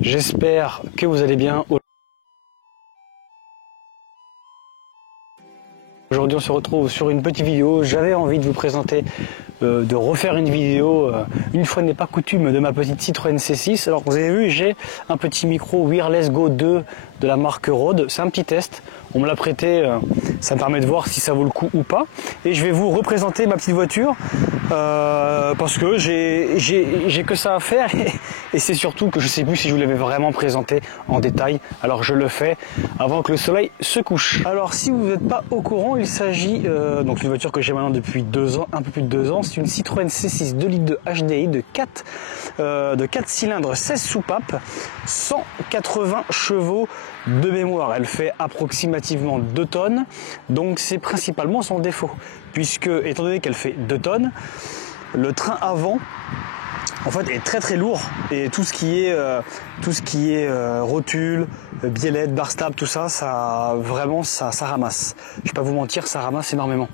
J'espère que vous allez bien. Aujourd'hui on se retrouve sur une petite vidéo. J'avais envie de vous présenter, de refaire une vidéo, une fois n'est pas coutume, de ma petite Citroën C6. Alors vous avez vu, j'ai un petit micro Wireless Go 2 de la marque Rode. C'est un petit test, on me l'a prêté, ça me permet de voir si ça vaut le coup ou pas. Et je vais vous représenter ma petite voiture, parce que j'ai que ça à faire et c'est surtout que je sais plus si je vous l'avais vraiment présenté en détail. Alors je le fais avant que le soleil se couche. Alors si vous n'êtes pas au courant, il s'agit donc d'une voiture que j'ai maintenant depuis 2 ans, un peu plus de 2 ans. C'est une Citroën C6 2 litres de HDI de 4 cylindres, 16 soupapes, 180 chevaux de mémoire. Elle fait approximativement 2 tonnes, donc c'est principalement son défaut, puisque étant donné qu'elle fait 2 tonnes, le train avant en fait est très lourd, et tout ce qui est rotule, biellette, barre stable, tout ça, ça ramasse. Je vais pas vous mentir, ça ramasse énormément.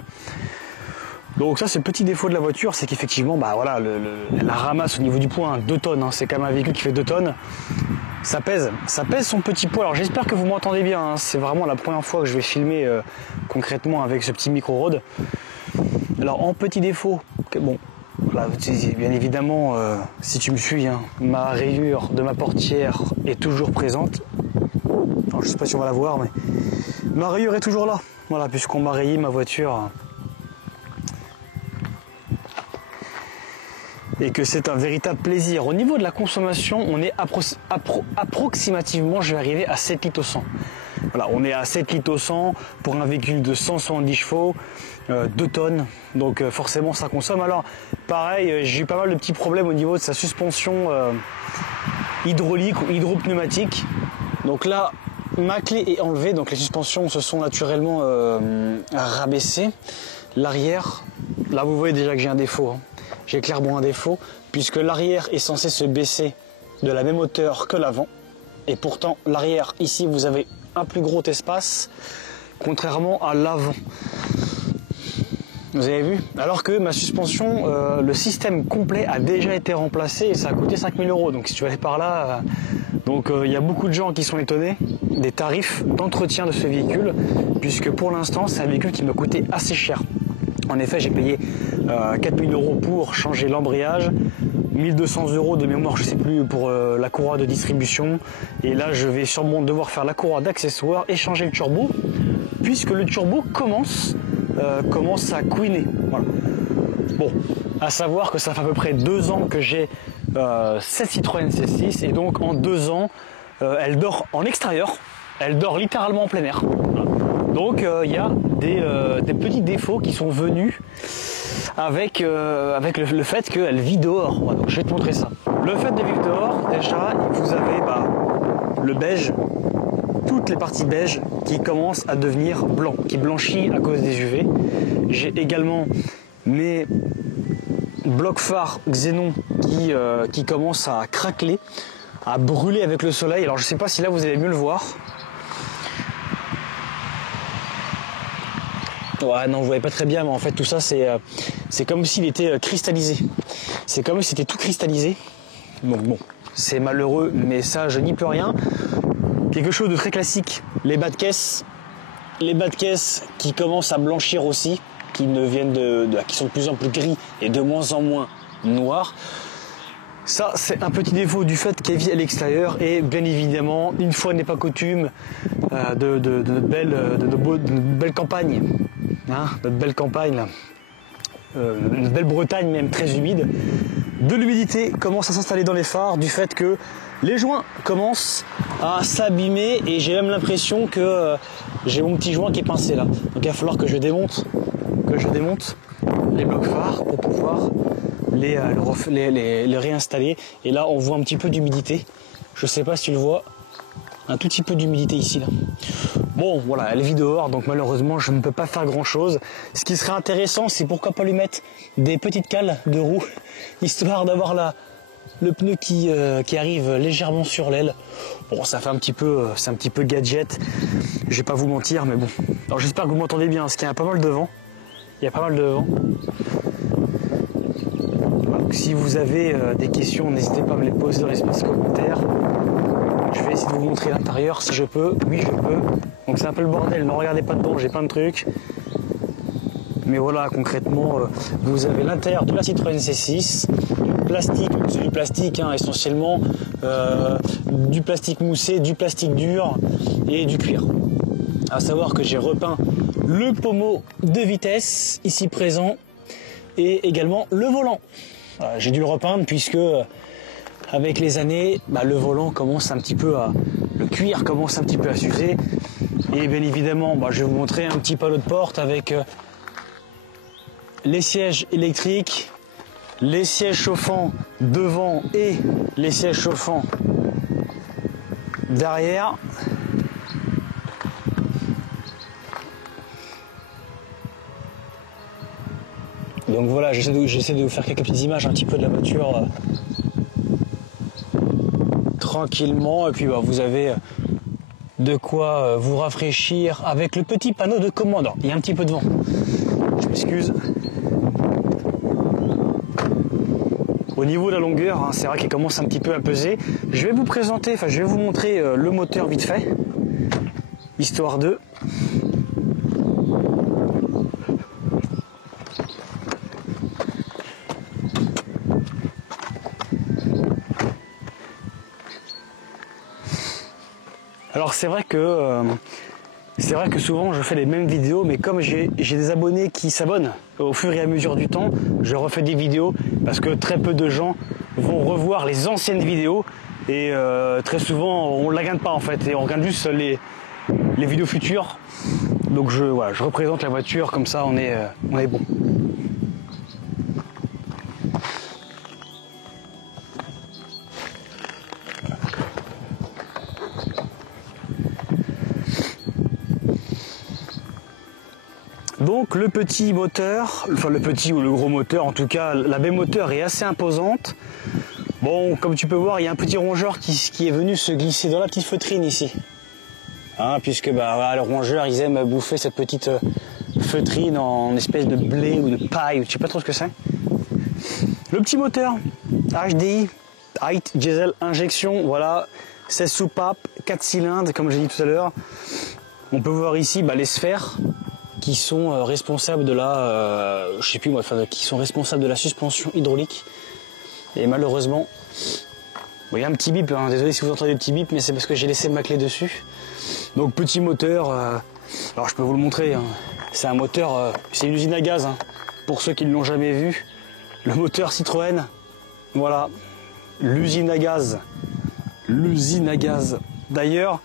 Donc ça c'est le petit défaut de la voiture, c'est qu'effectivement voilà, elle la ramasse au niveau du poids, 2 tonnes, c'est quand même un véhicule qui fait 2 tonnes. Ça pèse son petit poids. Alors j'espère que vous m'entendez bien, c'est vraiment la première fois que je vais filmer concrètement avec ce petit micro Rode. Alors en petit défaut, bon, voilà, bien évidemment, si tu me suis, ma rayure de ma portière est toujours présente. Alors je sais pas si on va la voir, mais ma rayure est toujours là, voilà, puisqu'on m'a rayé ma voiture. Et que c'est un véritable plaisir. Au niveau de la consommation, on est approximativement, je vais arriver à 7 litres au 100. Voilà, on est à 7 litres au 100 pour un véhicule de 170 chevaux, 2 tonnes, donc forcément ça consomme. Alors pareil, j'ai eu pas mal de petits problèmes au niveau de sa suspension hydraulique ou hydropneumatique. Donc là, ma clé est enlevée, donc les suspensions se sont naturellement rabaissées. L'arrière, là vous voyez déjà que j'ai un défaut. J'ai clairement un défaut, puisque l'arrière est censé se baisser de la même hauteur que l'avant. Et pourtant, l'arrière, ici, vous avez un plus gros espace, contrairement à l'avant. Vous avez vu? Alors que ma suspension, le système complet a déjà été remplacé et ça a coûté 5 000 €. Donc si tu vas aller par là... il y a beaucoup de gens qui sont étonnés des tarifs d'entretien de ce véhicule, puisque pour l'instant, c'est un véhicule qui m'a coûté assez cher. En effet, j'ai payé 4 000 € pour changer l'embrayage, 1 200 € de mémoire, je sais plus, pour la courroie de distribution. Et là, je vais sûrement devoir faire la courroie d'accessoires et changer le turbo, puisque le turbo commence à couiner. Voilà. Bon, à savoir que ça fait à peu près 2 ans que j'ai cette Citroën C6, et donc en 2 ans, elle dort en extérieur, elle dort littéralement en plein air. Voilà. Donc il y a des petits défauts qui sont venus avec le fait qu'elle vit dehors. Voilà, donc je vais te montrer ça. Le fait de vivre dehors, déjà, vous avez le beige, toutes les parties beige qui commencent à devenir blanc, qui blanchit à cause des UV. J'ai également mes blocs phares xénon qui commencent à craqueler, à brûler avec le soleil. Alors je sais pas si là vous allez mieux le voir. Ouais, non, vous voyez pas très bien, mais en fait tout ça c'est comme s'il était cristallisé. C'est comme si c'était tout cristallisé. Bon, c'est malheureux, mais ça je n'y peux rien. Quelque chose de très classique, les bas de caisse qui commencent à blanchir aussi, qui sont de plus en plus gris et de moins en moins noirs. Ça, c'est un petit défaut du fait qu'elle vit à l'extérieur, et bien évidemment, une fois n'est pas coutume, de notre belle campagne, notre belle campagne, là, une belle Bretagne même très humide, de l'humidité commence à s'installer dans les phares, du fait que les joints commencent à s'abîmer, et j'ai même l'impression que j'ai mon petit joint qui est pincé là. Donc il va falloir que je démonte les blocs phares pour pouvoir les réinstaller. Et là on voit un petit peu d'humidité, je sais pas si tu le vois, un tout petit peu d'humidité ici là. Bon voilà, elle vit dehors, donc malheureusement je ne peux pas faire grand chose. Ce qui serait intéressant, c'est pourquoi pas lui mettre des petites cales de roues, histoire d'avoir le pneu qui arrive légèrement sur l'aile. Bon, ça fait c'est un petit peu gadget, je vais pas vous mentir, mais bon. Alors j'espère que vous m'entendez bien, parce qu'il y a pas mal de vent. Donc, si vous avez des questions, n'hésitez pas à me les poser dans l'espace commentaire. vais essayer de vous montrer l'intérieur si je peux. Oui, je peux. Donc c'est un peu le bordel, ne regardez pas dedans, j'ai plein de trucs. Mais voilà, concrètement, vous avez l'intérieur de la Citroën C6, du plastique, c'est du plastique hein, essentiellement, du plastique moussé, du plastique dur et du cuir. À savoir que j'ai repeint le pommeau de vitesse ici présent et également le volant. Voilà, j'ai dû le repeindre puisque avec les années, le volant commence un petit peu à, le cuir commence un petit peu à s'user. Et bien évidemment, je vais vous montrer un petit panneau de porte avec les sièges électriques, les sièges chauffants devant et les sièges chauffants derrière. Donc voilà, j'essaie de vous faire quelques petites images un petit peu de la voiture tranquillement. Et puis vous avez de quoi vous rafraîchir avec le petit panneau de commande. Il y a un petit peu de vent, je m'excuse. Au niveau de la longueur, c'est vrai qu'il commence un petit peu à peser. Je vais vous présenter, je vais vous montrer le moteur vite fait, histoire de... Alors c'est vrai que souvent je fais les mêmes vidéos, mais comme j'ai des abonnés qui s'abonnent au fur et à mesure du temps, je refais des vidéos parce que très peu de gens vont revoir les anciennes vidéos et très souvent on ne la regarde pas en fait et on regarde juste les vidéos futures. Donc je représente la voiture comme ça on est bon. Donc le petit moteur, enfin le petit ou le gros moteur, en tout cas la baie moteur est assez imposante. Bon, comme tu peux voir, il y a un petit rongeur qui est venu se glisser dans la petite feutrine ici. Puisque le rongeur, ils aiment bouffer cette petite feutrine en espèce de blé ou de paille, ou je sais pas trop ce que c'est. Le petit moteur HDI, Height Diesel Injection, voilà, 16 soupapes, 4 cylindres, comme j'ai dit tout à l'heure. On peut voir ici les sphères qui sont responsables de la, qui sont responsables de la suspension hydraulique. Et malheureusement, il y a un petit bip, désolé si vous entendez le petit bip, mais c'est parce que j'ai laissé ma clé dessus. Donc petit moteur, alors je peux vous le montrer, c'est un moteur, c'est une usine à gaz, pour ceux qui ne l'ont jamais vu. Le moteur Citroën, voilà, l'usine à gaz. L'usine à gaz. D'ailleurs,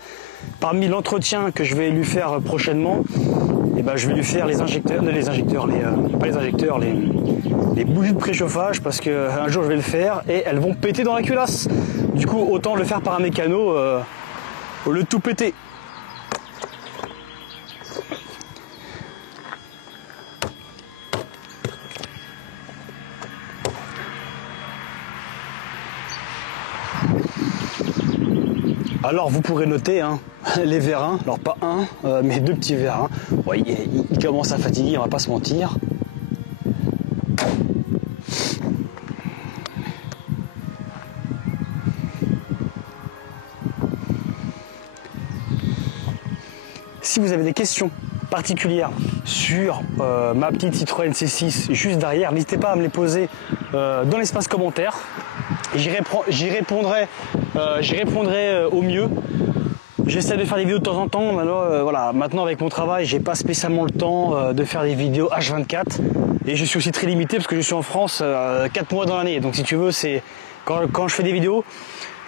parmi l'entretien que je vais lui faire prochainement, je vais lui faire les bougies de préchauffage parce qu'un jour je vais le faire et elles vont péter dans la culasse. Du coup, autant le faire par un mécano au lieu de tout péter. Alors vous pourrez noter les vérins, alors pas un, mais 2 petits vérins. Ouais, il commence à fatiguer, on va pas se mentir. Si vous avez des questions particulières sur ma petite Citroën C6 juste derrière, n'hésitez pas à me les poser dans l'espace commentaire. J'y répondrai au mieux. J'essaie de faire des vidéos de temps en temps. Maintenant avec mon travail, j'ai pas spécialement le temps de faire des vidéos H24 et je suis aussi très limité parce que je suis en France 4 mois dans l'année. Donc si tu veux, c'est quand je fais des vidéos,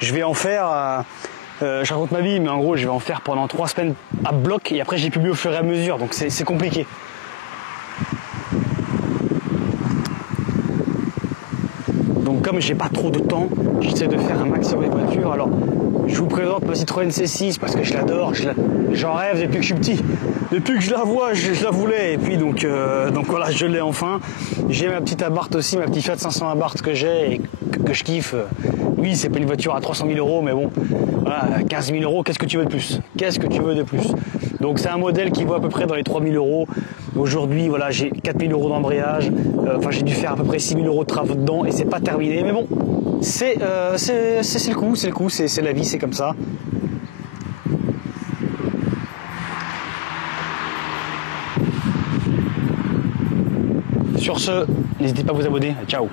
je vais en faire. Je raconte ma vie, mais en gros, je vais en faire pendant 3 semaines à bloc et après j'ai publié au fur et à mesure. Donc c'est compliqué. Donc comme j'ai pas trop de temps, j'essaie de faire un maximum de voitures. Alors je vous présente ma Citroën C6 parce que je l'adore, j'en rêve depuis que je suis petit. Depuis que je la vois, je la voulais. Et puis donc voilà, je l'ai enfin. J'ai ma petite Abarth aussi, ma petite Fiat 500 Abarth que j'ai et que je kiffe. Oui, c'est pas une voiture à 300 000 €, mais bon, voilà, 15 000 €, qu'est-ce que tu veux de plus? Qu'est-ce que tu veux de plus? Donc c'est un modèle qui vaut à peu près dans les 3 000 €. Aujourd'hui, voilà, j'ai 4 000 € d'embrayage. J'ai dû faire à peu près 6 000 € de travaux dedans et c'est pas terminé. Mais bon, c'est le coup, c'est la vie, c'est comme ça. Sur ce, n'hésitez pas à vous abonner. Ciao.